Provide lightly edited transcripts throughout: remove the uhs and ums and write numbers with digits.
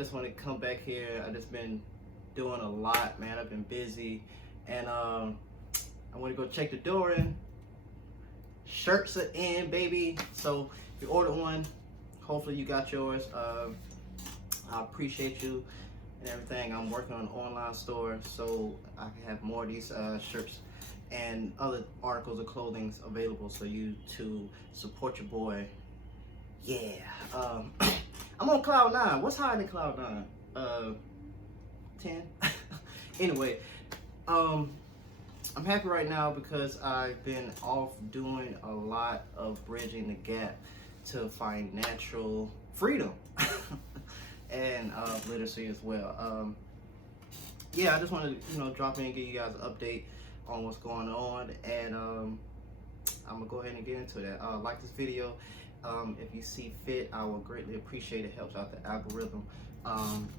just want to come back here. I just been doing a lot, man. I've been busy, and I want to go check the door in. Shirts are in, baby. So if you ordered one, hopefully you got yours. I appreciate you and everything. I'm working on an online store so I can have more of these shirts and other articles of clothing available so you to support your boy. Yeah. I'm on cloud 9. What's higher than cloud 9? 10. Anyway, I'm happy right now because I've been off doing a lot of bridging the gap to financial freedom and literacy as well. Yeah, I just wanted to drop in and give you guys an update on what's going on, and I'm gonna go ahead and get into that. Like this video. If you see fit, I will greatly appreciate it. Helps out the algorithm,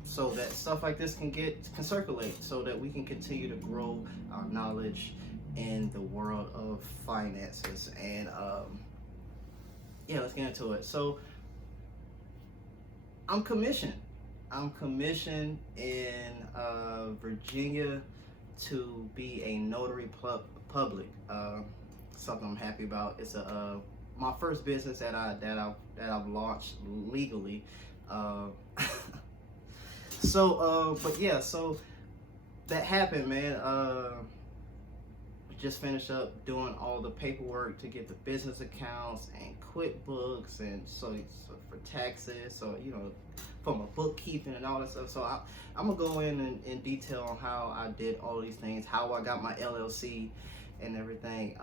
so that stuff like this can circulate, so that we can continue to grow our knowledge in the world of finances. And yeah, let's get into it. So I'm commissioned in Virginia to be a notary public. Something I'm happy about. It's my first business that I've launched legally. But yeah, so that happened, man. Just finished up doing all the paperwork to get the business accounts and QuickBooks, and so for taxes, so for my bookkeeping and all that stuff. So I'm gonna go in detail on how I did all these things, how I got my LLC and everything,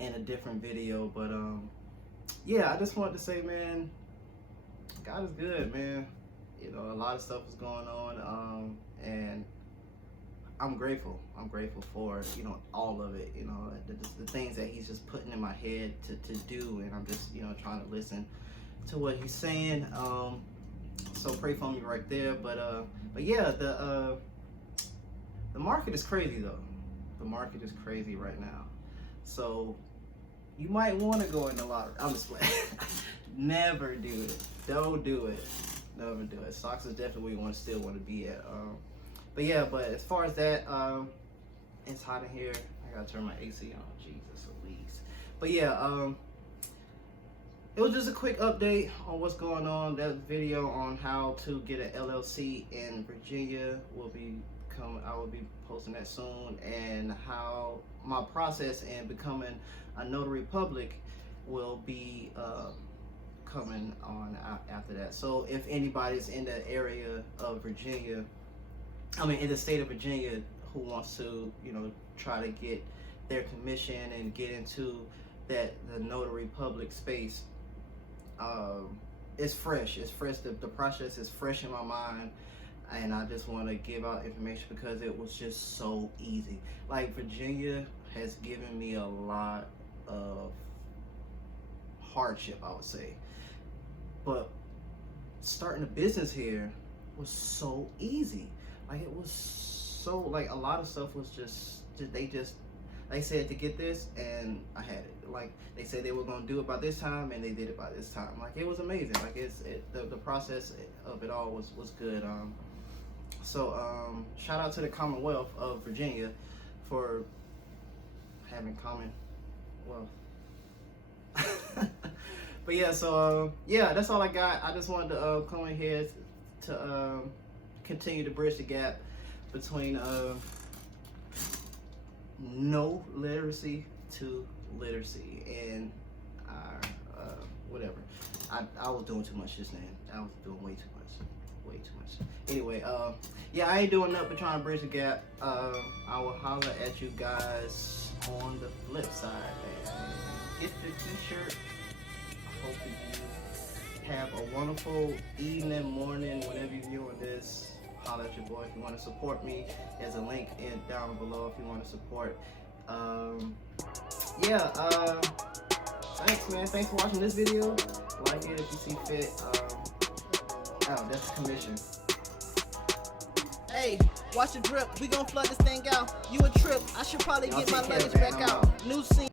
in a different video. But yeah, I just wanted to say, man, God is good, man. A lot of stuff is going on, and I'm grateful for all of it, the things that he's just putting in my head to do, and I'm just trying to listen to what he's saying. So pray for me right there. But yeah, the market is crazy though. The market is crazy right now. So you might want to go in the lottery. I'm just playing. Never do it. Don't do it. Never do it. Stocks is definitely where you still want to be at. But yeah, but as far as that, it's hot in here. I gotta turn my AC on. Jesus Louise. But yeah, it was just a quick update on what's going on. That video on how to get an LLC in Virginia will be coming. I will be posting that soon, and how my process in becoming a notary public will be coming on after that. So if anybody's in the area of Virginia, in the state of Virginia, who wants to, try to get their commission and get into the notary public space, it's fresh. It's fresh. The process is fresh in my mind, and I just want to give out information because it was just so easy. Like, Virginia has given me a lot of hardship, I would say, but starting a business here was so easy. Like, it was so, like, a lot of stuff was just they said to get this, and I had it. Like, they said they were gonna do it by this time, and they did it by this time. Like, it was amazing. Like, the process of it all was good. So shout out to the Commonwealth of Virginia for having Commonwealth. But yeah, so yeah, that's all I got. I just wanted to come in here to continue to bridge the gap between no literacy to literacy, and whatever. I was doing too much just then. I was doing way too much. Anyway, yeah, I ain't doing nothing but trying to bridge the gap. I will holler at you guys on the flip side, man. Get the t-shirt. I hope that you have a wonderful evening, morning, whenever you're viewing this. Holler at your boy. If you want to support me, there's a link down below if you want to support. Yeah, thanks, man. Thanks for watching this video. Like it if you see fit. Oh, that's the commission. Hey, watch the drip. We gon' flood this thing out. You a trip. I should probably get my luggage back out. New scene.